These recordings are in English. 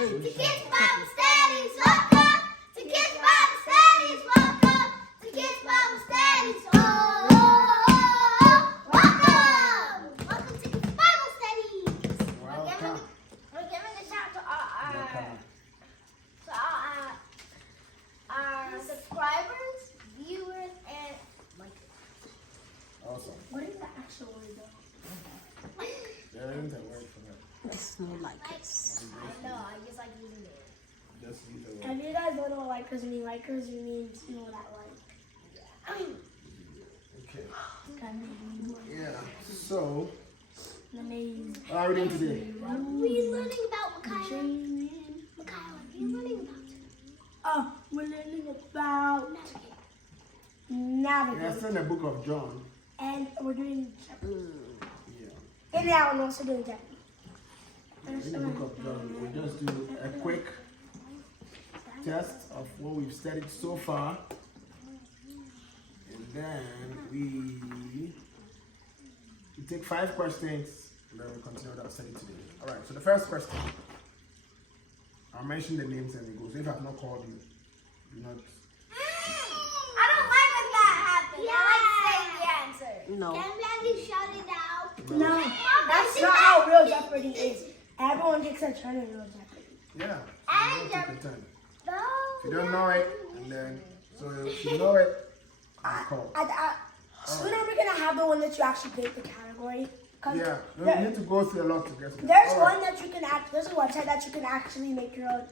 Kids Bible Studies, welcome. To Kids Bible Studies, welcome. To Kids Bible Studies, welcome. Welcome to Kids Bible Studies. We're giving a shout to our subscribers, viewers, and likers. Awesome. What is the actual word though? There isn't a word for that. It's no likers. I know, I just like using it. Just use the If word. you guys don't know what likers mean means you know that like. Okay. Kind of Yeah. So, amazing. what are we doing today? What are we learning about, Micaiah? Micaiah, what are you learning about today? Oh, we're learning about We are navigate. still in the book of John. And we're doing jeopardy. Yeah. And now we're also doing jeopardy. In the book of John, we'll just do a quick test of what we've studied so far. And then we take 5 questions and then we continue with our study today. Alright, so the first question. I'll mention the names and we go. So if I've not called you, do not. I don't like when that happens. I like saying the answer. No. Can we actually shout it out? No, that's not how real jeopardy is. Everyone takes a turn in real jeopardy. Yeah. I So you don't take a turn. No. If you don't know it, and then, so if you know it, I'll call. Soon we're gonna have the one that you actually pick the category. 'Cause Yeah, no, there- you need to go through a lot to get to that. there's Alright. one that you can there's a website that you can actually make your own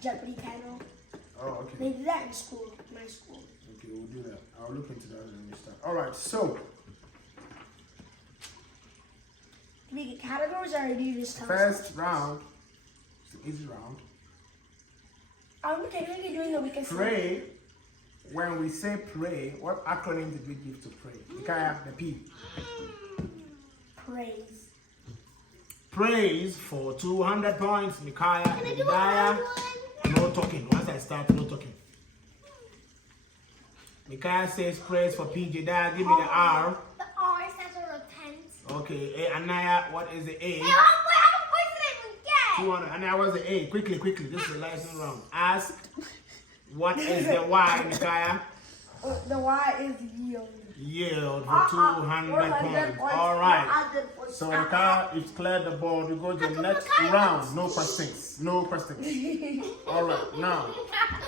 Jeopardy channel. Oh, okay. They do that in school, my school. Okay, we'll do that. I'll look into that when we start. Alright, so, Do we get categories or do you just tell us? first round, it's an easy round. I'm technically doing the weakest one. Pray, when we say pray, what acronym did we give to pray? Micaiah, the P. Praise. Praise for 200 points. Micaiah, Can I do a Jedediah. hard one? No talking. Once I start, no talking. Micaiah says praise for P. Jedediah, give me the R. The R stands for repent. Okay, A. Anaya, what is the A? Hey, how much did I even get? 200. Anaya, what's the A? Quickly. This is the last round. Ask, what is the Y, Micaiah? The Y is yield. Yield for 200 points. All right. So Micaiah, you've cleared the board. We go to the next round. No questions. All right. Now,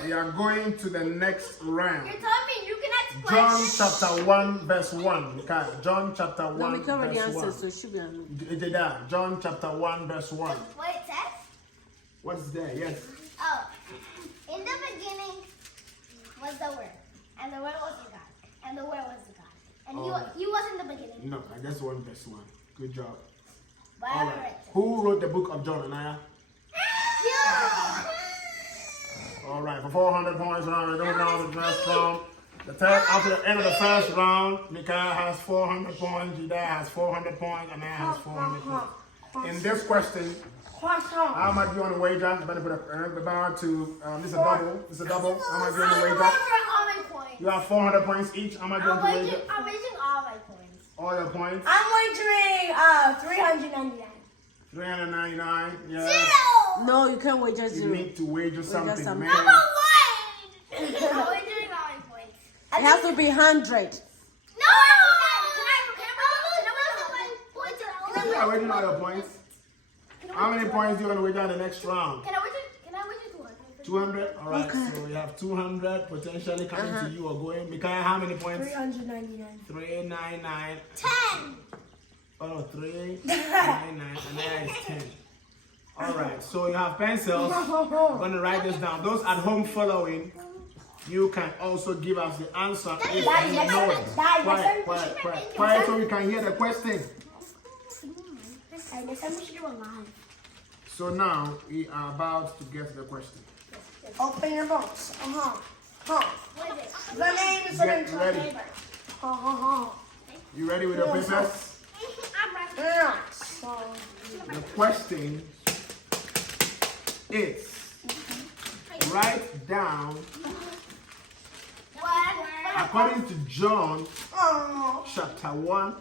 we are going to the next round. You're telling me you can ask John questions? chapter 1 verse 1. Micaiah, John chapter 1 No, we can already verse 1. answer, so it should be on. Jedediah, John chapter 1 verse 1. What it says? What is there? Yes. Oh. In the beginning was the Word. And the Word was with God. And the Word was with God. And he was in the beginning. No, I just 1 verse 1. Good job. But All I right. read Who wrote the book of John, Anaya? All right, for 400 points round, we're going down to the next round. After the end of the first round, Micaiah has 400 points, Jedediah has 400 points, and I has 400 points. In this question, Croissant. how much do you want to wager? I'm going to put the bar to, this is a double. This is a double. How much do you want to I'm wager? wagering all my points. You have 400 points each. How much do you want to wager? I'm wagering all my points. All your points? I'm wagering 399. 399. Yeah. Zero! No, you can't wager You zero. need to wager something, something. man. I'm a one! I'm wagering all my points. It has to be 100. No! Can Yeah, wagering all your points. How many points do you want to wager in the next round? Can I wager 200? 200? Alright, so we have 200 potentially coming to you or going. Micaiah, how many points? 399. 399. 10! Oh, 399. And there is 10. Alright, so you have pencils. I'm going to write this down. Those at home following, you can also give us the answer if you know it. Quiet so we can hear the question. Next time we should do a live. So now we are about to get to the question. Open your books. What is it? The name is Get to ready. neighbor. You ready with your papers? I'm ready. Yeah. So, The question is, write down, according to John chapter 1,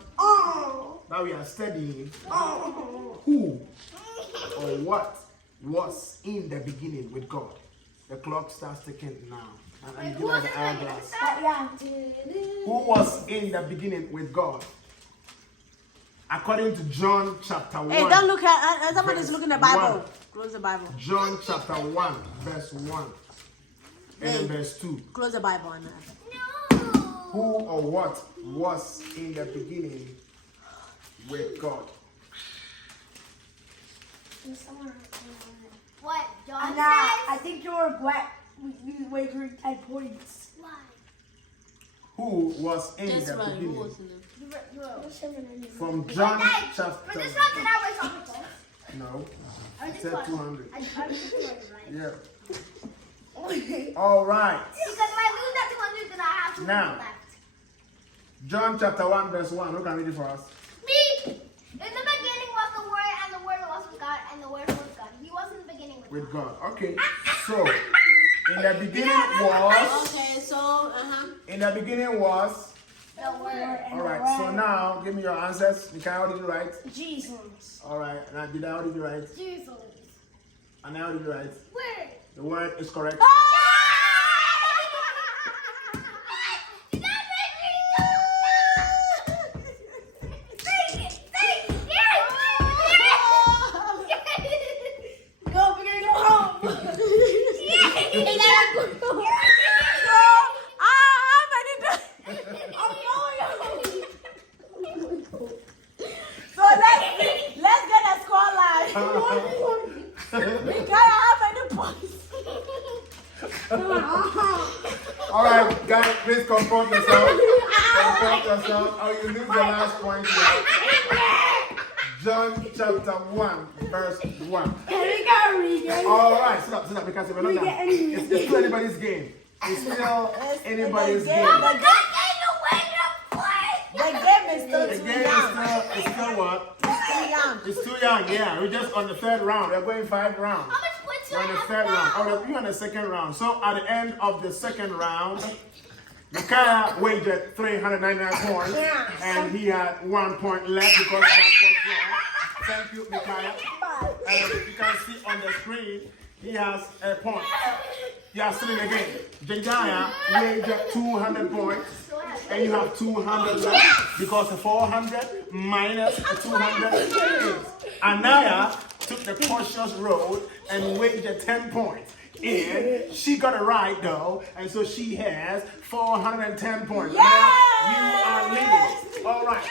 that we are studying, who or what was in the beginning with God? The clock starts ticking now. And Who you was the in the hourglass. Yeah. Who was in the beginning with God? According to John chapter 1. Hey, don't look at somebody's verse looking at the Bible. 1. Close the Bible. John chapter 1, verse 1. And then verse 2. Close the Bible, Anna. No. Who or what was in the beginning with God? What? John And says? I think you regret wagering 10 points. Why? Who was in Just the right. Who beginning? was in the From John Hey, chapter. for this one, did I waste all my points? No. I It just said won. 200. I just won, right? Yeah. All right. Because if I lose that 200, then I have to Now. left. John chapter 1, verse 1. Who can read it for us? Me! In the beginning was the Word, and the Word was with God, and the Word was God. He was in the beginning with With God. God. Okay. So, in the beginning was. Okay, so, In the beginning was. The Word. All right. So now, give me your answers. Mikael, how did you write? Jesus. All right. And did how did you write? Jesus. And how did you write? Word. The word is correct. Did that make me so mad? Sing it! Sing it! Yes! Yes! Go, we're gonna go home. So let's get a score line. Mikael, how many points? All right, guys, please comport yourself. Comport yourself. Or you lose the last point here. John chapter 1, verse 1. We gotta read it. All right, sit up, because we're not We done. get any- It's still anybody's game. It's still anybody's game. game. Mama, God gave you way to play! The game is still The too game young. is still what? Too young. It's too young, yeah. We're just on the third round. We're going 5 rounds. How much points do We're I on the have third now? round. Oh, you're on the second round. So at the end of the second round, Mikael wagered 399 points, and he had 1 point left because that was wrong. Thank you, Mikael. And you can see on the screen, he has a point. You are still in the game. Jedediah wagered 200 points, and you have 200 left because the 400 minus the 200 is. Anaya took the cautious road and wagered 10 points. And she got it right though, and so she has 410 points. Now you are leading. All right.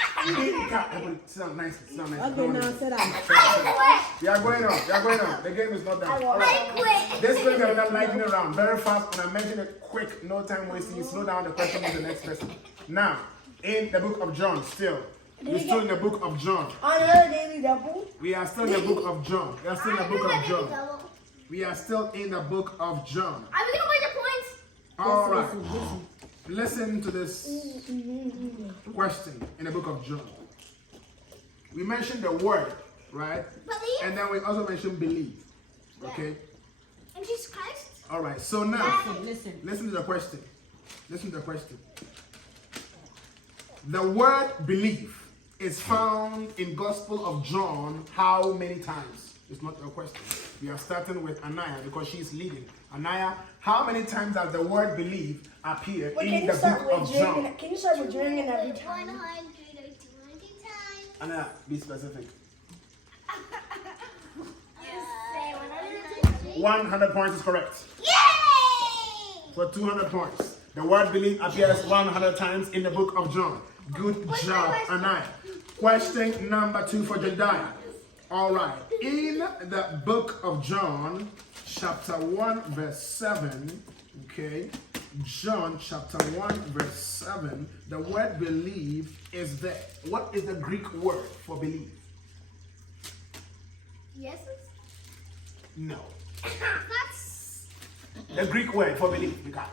Sit down nicely. Sit down nicely. Okay, now sit down. You are going on. You are going on. The game is not done. All I right. quit. This is going to be another lightning round. Very fast. When I mention it quick, no time wasting. You slow down the question to the next person. Now, in the book of John, still. We're still in the book of John. Another daily double. We are still in the book of John. We are still in the book of I'm John. gonna We are still in the book of John. win your points? All right. Listen to this question in the book of John. We mentioned the word, right? Believe And then we also mentioned believe. Okay? in Jesus Christ? All right. So now, Listen. listen to the question. Listen to the question. The word believe is found in Gospel of John how many times? It's not a question. We are starting with Anaya because she's leading. Anaya, how many times does the word believe appear Wait, in the book of John? Can you start with during and every time? 100 or 200 times. Anaya, be specific. Say 100. 100 points is correct. Yay! For 200 points. The word believe appears 100 times in the book of John. Good job, Anaya. Question number 2 for Jedediah. All right. In the book of John, chapter 1, verse 7, okay, John chapter 1, verse 7, the word believe is there. What is the Greek word for believe? Yes? No. That's... The Greek word for believe, you got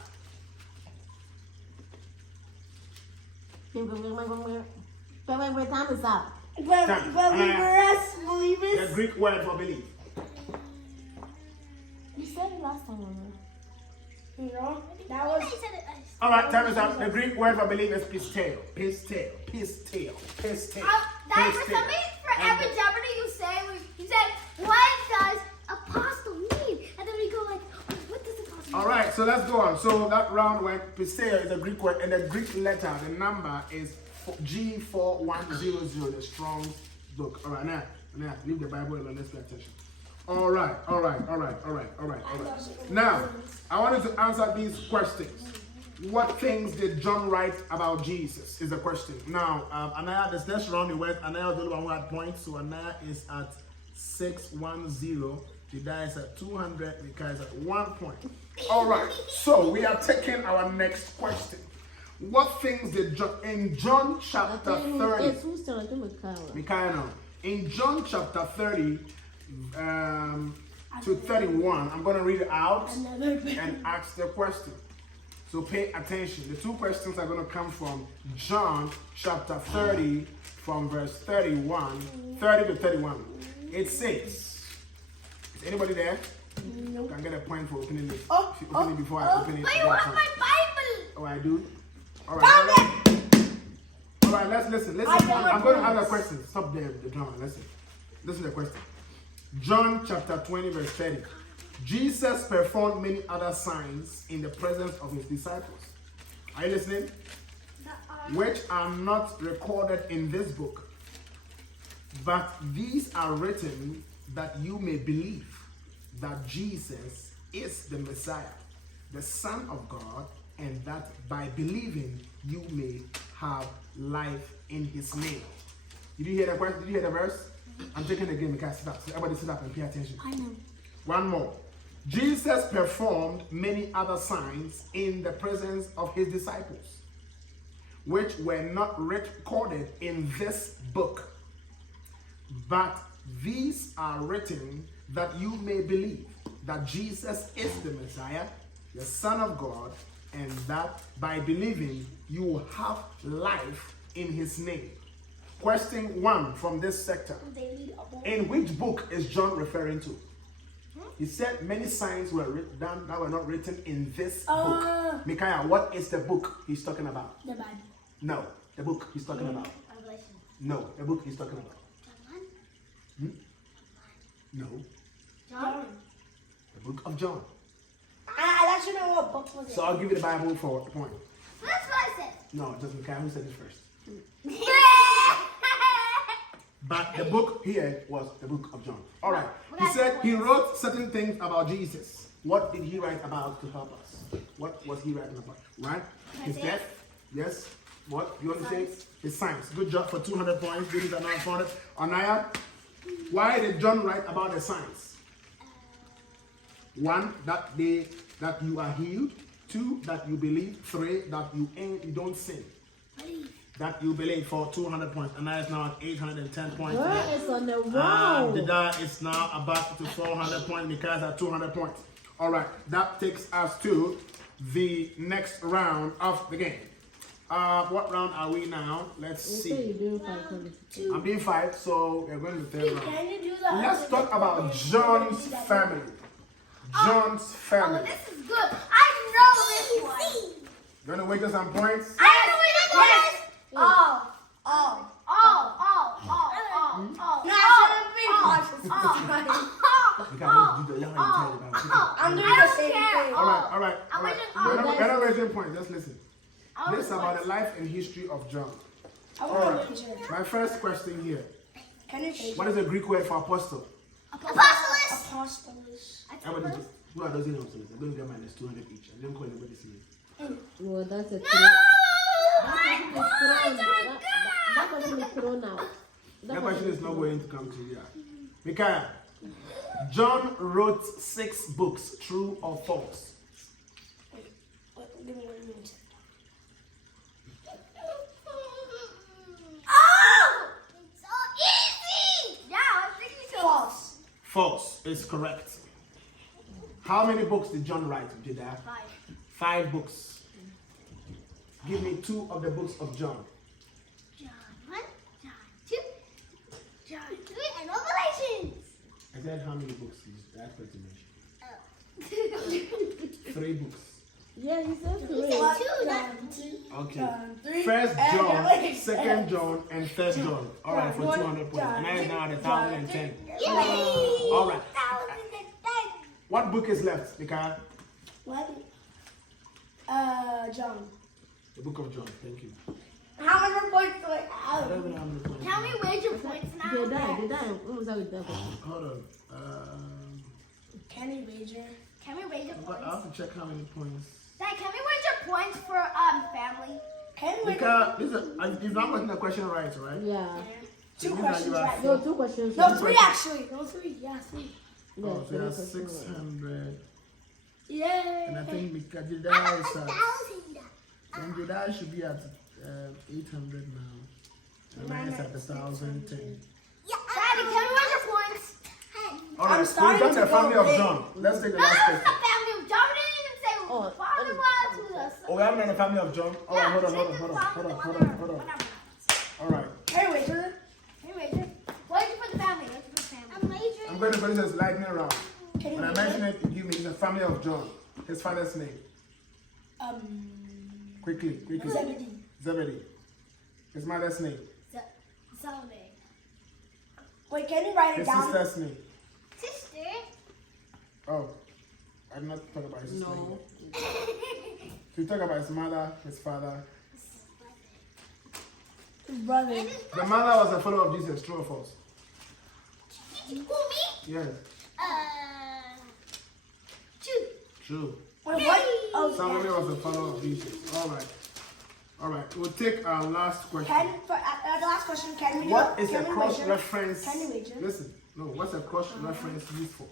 Wait, time is up. the Greek word for believe. You said it last time, Mama. You know, that I was said it last. All right, time is up. The Greek word for believe is pisteo. Pisteo. Pisteo. Pisteo. That for something, for every Jeopardy you say, you say, what does apostle so let's go on. So that round went, Pisea is a Greek word, and the Greek letter, the number is G4100, the Strong's book. All right, now, leave the Bible alone, let's pay attention. All right. Now, I wanted to answer these questions. What things did John write about Jesus is the question. Now, Anaya, this next round, Anaya was the only one who had points, so Anaya is at 610. Jediah is at 200, Micaiah is at 1 point. All right, so we are taking our next question. What things did John, in John chapter 30, Micaiah now, in John chapter 30 to 31, I'm going to read it out and ask the question. So pay attention. The two questions are going to come from John chapter 30 from verse 30 to 31. It says, is anybody there? No. Can I get a point for opening it? Open it before I open it. But you want my Bible? Oh, I do? All right. All right, let's listen. I'm going to ask a question. Stop there, the drama. Listen to the question. John chapter 20 verse 30. Jesus performed many other signs in the presence of his disciples. Are you listening? Which are not recorded in this book. But these are written that you may believe that Jesus is the Messiah, the Son of God, and that by believing you may have life in his name. Did you hear the question? Did you hear the verse? I'm taking it again because sit up. So everybody sit up and pay attention. I know. One more. Jesus performed many other signs in the presence of his disciples, which were not recorded in this book. But these are written that you may believe that Jesus is the Messiah, the Son of God, and that by believing you will have life in his name. Question 1 from this sector. In which book is John referring to? He said many signs were done that were not written in this book. Micaiah, what is the book he's talking about? The Bible. No, the book he's talking about. Revelation. No, the book he's talking about. John? No. John? The book of John. I let you know what book was it. So I'll give you the Bible for a point. That's what I said. No, it doesn't count. Who said it first? But the book here was the book of John. All right. He said he wrote certain things about Jesus. What did he write about to help us? What was he writing about? Right? His death? Yes. What? You want to say? His science. Good job for 200 points. This is a 900. Anaya, why did John write about the signs? 1, that you are healed. 2, that you believe. 3, that you don't sin. That you believe for 200 points. And now it's now at 810 points. Where is on the wall? Dida is now about to 400 points because at 200 points. All right, that takes us to the next round of the game. What round are we now? Let's see. I'm doing 5, so we're going to the 3rd round. Can you do that? Let's talk about John's family. John's family. Oh, this is good. I know this one. You want to wait for some points? I know this one. Oh. No, I shouldn't be cautious. I'm doing the same thing. All right. We're not raising points. Just listen. This is about the life and history of John. All right. My first question here. What is the Greek word for apostle? Apostles. Who are those in apostles? I'm going to get minus 200 each. I didn't call anybody's name. Well, that's a That question is thrown out. That question is not going to come to you. Micaiah, John wrote 6 books, true or false? Give me 1 minute. Oh! It's so easy! Yeah, I think so. False. False is correct. How many books did John write? Did that? 5. 5 books. Give me 2 of the books of John. John 1, John 2, John 3, and Revelations. I said how many books is that to mention? 3 books. Yeah, he said He 3. said 2, not Okay. 1 John, 2 John, and 3 John. All right, for 200 points. And I am now at 1,010. Yay! All right. 1,010. What book is left, Micaiah? What? John. The book of John. Thank you. How many points do I I have? don't know how many points. Can we wager points now? They die. What was that with that? Hold on. Can we wager? Can we wager I points? have to check how many points. Dad, can we wager points for family? Can we wager? Because if I'm getting the question right, right? Yeah. Two It means that questions you have right. No, 2 questions. No, three actually. No, three. Yeah, three. Yeah, Oh, so you have 3 questions. 600. Yay. And I think because I Judah have is at, 1,000. then Judah should be at 800 now. And mine is at 1,010. Yeah. Daddy, can we wager points? Alright, so starting we've done to the go family of big. John. Let's take the No, last it's question. the family of John. We didn't even say who Oh, the father was, who the son. Oh, we haven't done the family of John? Alright, Yeah, hold on. say the father, the mother, whatever. Alright. Can we wager? Can we wager? Wager for the family. Wager for the family. I'm wagering. I'm going to put this as lightning round. Can When I we mention wager? it, you give me the family of John. His father's name. Quickly. Zebedee. Zebedee. His mother's name. Zoe. Wait, can you write it His down? sister's name. Sister. Oh. I did not talk about his sister. No. So you talk about his mother, his father. Brother. The mother was a follower of Jesus, true or false? Who, me? Yes. Two. True. Wait, what? Oh, Somebody yeah. was a follower of Jesus. Alright. We'll take our last question. The last question, can we What do is a can we wager? cross-reference? Can we wager? Listen, no. What's a cross-reference used for?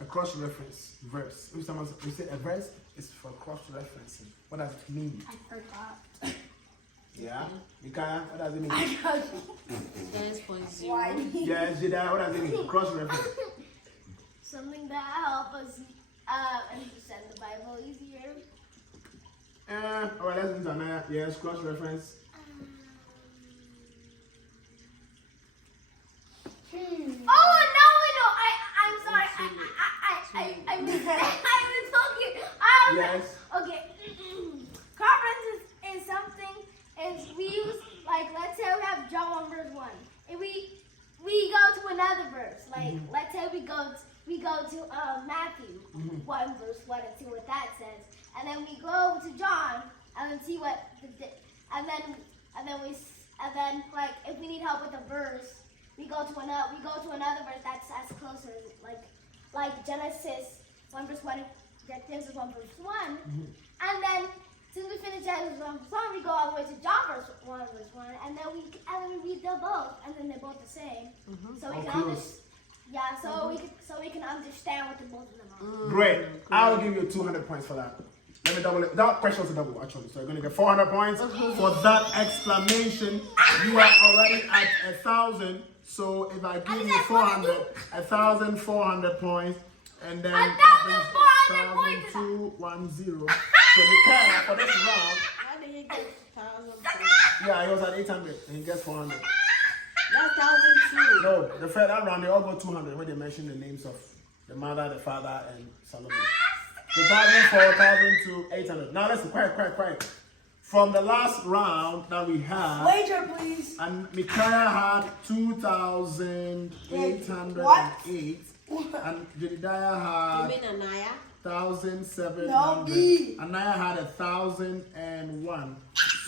A cross-reference verse. If someone we say a verse is for cross-referencing, what does it mean? I forgot. Yeah, Micaiah, what does it mean? I got Guys, point 0. why? Yeah, Jedi, what does it mean? Cross-reference. Something that help us understand the Bible easier. Alright, let's do Anaya. Yes, cross-reference. Oh no! I'm sorry. I missed that. I was talking. Yes. Okay. Conference is something. Is we use like let's say we have John 1 verse 1, and we go to another verse. Like let's say we go to Matthew 1 verse 1 and see what that says, and then we go to John and then see what and then like if we need help with a verse. We go to another verse that's as close as like Genesis 1 verse 1, Genesis 1 verse 1, and then since we finish Genesis 1 verse 1, we go all the way to John 1 verse 1, and then we read them both, and then they're both the same, so we can so we can understand what the both of them are. Great. I'll give you 200 points for that. Let me double it. That question was a double, actually. So you're going to get 400 points for that explanation. You are already at 1,000. So if I give you 400, 1,400 points, and then 1,400 points. 1,210. So Micaiah, for this round, How did he get 1,000? yeah, he was at 800, and he gets 400. That's 1,002. No, the third round, they all go 200 when they mention the names of the mother, the father, and Solomon. So 1,000, 4,000 to 800. Now listen, quiet. From the last round that we had, Wager, please. and Micaiah had 2,808, and Jedediah You had mean Anaya? 1,700. No, B. Anaya had 1,001.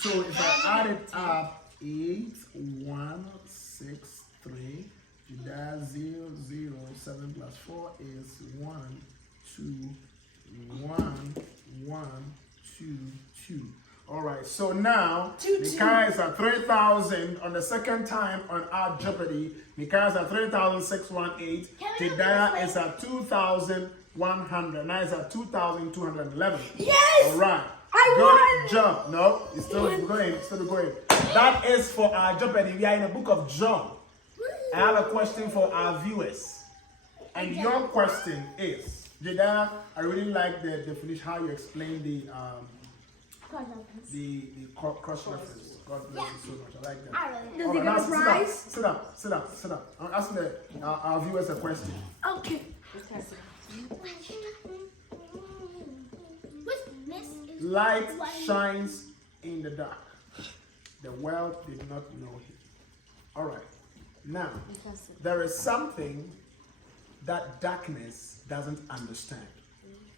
So if I add it up, 8163. Jedediah 007 plus 4 is 1, 2, 1, 1, 2, 2. All right, so now Micaiah is at 3,000 on the second time on our Jeopardy. Micaiah is at 3,618. Jedediah is at 2,100. Now it's at 2,211. Yes! All right. I Good won! job. No, it's still going. That is for our Jeopardy. We are in the book of John. I have a question for our viewers. And your question is, Jedediah, I really like the definition, how you explain the cross reference. God bless you so much. I like that. I really Does All he right, get a now prize? sit down. I'm asking our viewers a question. Okay. Light shines in the dark. The world did not know him. All right. Now, there is something that darkness doesn't understand.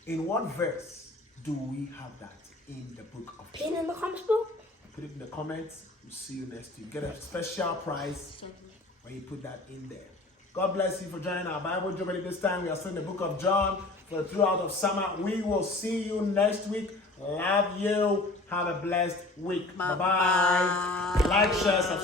In what verse do we have that? in the book of Pin in the comments, boo. Put it in the comments. We'll see you next week. Get a special prize when you put that in there. God bless you for joining our Bible Jeopardy this time. We are still in the book of John for throughout of summer. We will see you next week. Love you. Have a blessed week. Bye-bye. Like, share, subscribe.